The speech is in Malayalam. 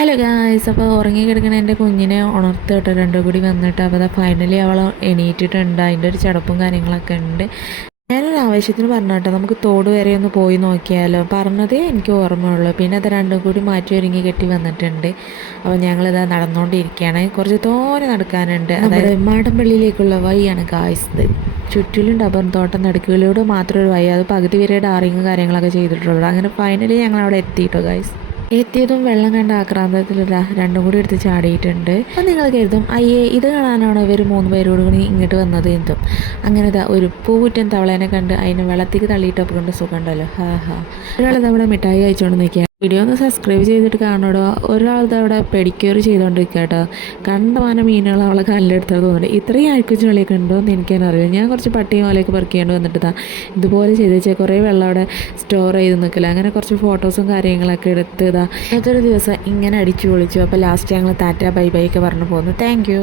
ഹലോ ഗായ്സ് അപ്പോൾ ഉറങ്ങി കിടക്കണ എന്റെ കുഞ്ഞിനെ ഉണർത്ത് കേട്ടോ. രണ്ടും കൂടി വന്നിട്ട് അപ്പോൾ ഫൈനലി അവൾ എണീറ്റിട്ടുണ്ട്. അതിന്റെ ഒരു ചടപ്പും കാര്യങ്ങളൊക്കെ ഉണ്ട്. ഞാനൊരു ആവശ്യത്തിന് പറഞ്ഞു കേട്ടോ. നമുക്ക് തോട് വരെ ഒന്ന് പോയി നോക്കിയാലോ. പറഞ്ഞതേ എനിക്ക് ഓർമ്മയുള്ളൂ. പിന്നെ അത് രണ്ടും കൂടി മാറ്റി ഒരുങ്ങി കെട്ടി വന്നിട്ടുണ്ട്. അപ്പോൾ ഞങ്ങളിത് നടന്നുകൊണ്ടിരിക്കുകയാണ് കുറച്ച് തോനെ നടക്കാനുണ്ട്. അതായത് മാടമ്പള്ളിയിലേക്കുള്ള വഴിയാണ് ഗായ്സ് ചുറ്റിലും ഡബർ തോട്ടം നടുക്കുകളിലൂടെ മാത്രം ഒരു വഴി. അത് പകുതി വരെ ഡാറിങ്ങും കാര്യങ്ങളൊക്കെ ചെയ്തിട്ടുള്ളൂ. അങ്ങനെ ഫൈനലി ഞങ്ങൾ അവിടെ എത്തിയിട്ടോ ഗായ്സ് എത്തിയതും വെള്ളം കണ്ട ആക്രാന്തത്തിലില്ല രണ്ടും കൂടി എടുത്ത് ചാടിയിട്ടുണ്ട്. അപ്പം നിങ്ങൾ കരുതും അയ്യേ ഇത് കാണാനാണ് ഇവർ മൂന്ന് പേരോട് കൂടി ഇങ്ങോട്ട് വന്നത്? എന്തും അങ്ങനെ ഒരു പൂവുറ്റൻ തവളേനെ കണ്ട് അതിനെ വെള്ളത്തേക്ക് തള്ളിയിട്ടപ്പോൾ കൊണ്ട് സുഖമുണ്ടല്ലോ. ഹാ ഹാ. ഒരാൾ നമ്മുടെ മിഠായി അയച്ചുകൊണ്ട് നിൽക്കുക വീഡിയോ ഒന്ന് സബ്സ്ക്രൈബ് ചെയ്തിട്ട് കാണടോ ഒരാളത് അവിടെ പെഡിക്യൂർ ചെയ്തുകൊണ്ടിരിക്കുക കേട്ടോ. കണ്ടമാനം മീനുകൾ അവളെ കല്ലെടുത്തത് തോന്നുന്നുണ്ട്. ഇത്രയും അഴുക്കുച്ച കളിയൊക്കെ ഉണ്ടോ എന്ന് എനിക്കറിയാം ഞാൻ കുറച്ച് പട്ടിയും പോലെയൊക്കെ പെറുക്കിയാണ്ട് വന്നിട്ട് ഇതാ ഇതുപോലെ ചെയ്ത് വെച്ചാൽ കുറേ വെള്ളം അവിടെ സ്റ്റോർ ചെയ്ത് നിൽക്കില്ല അങ്ങനെ കുറച്ച് ഫോട്ടോസും കാര്യങ്ങളൊക്കെ എടുത്ത് ഇതാ അതൊരു ദിവസം ഇങ്ങനെ അടിച്ചു പൊളിച്ചു. അപ്പോൾ ലാസ്റ്റ് ഞങ്ങൾ താറ്റ ബൈ ബൈ ഒക്കെ പറഞ്ഞു പോകുന്നു താങ്ക്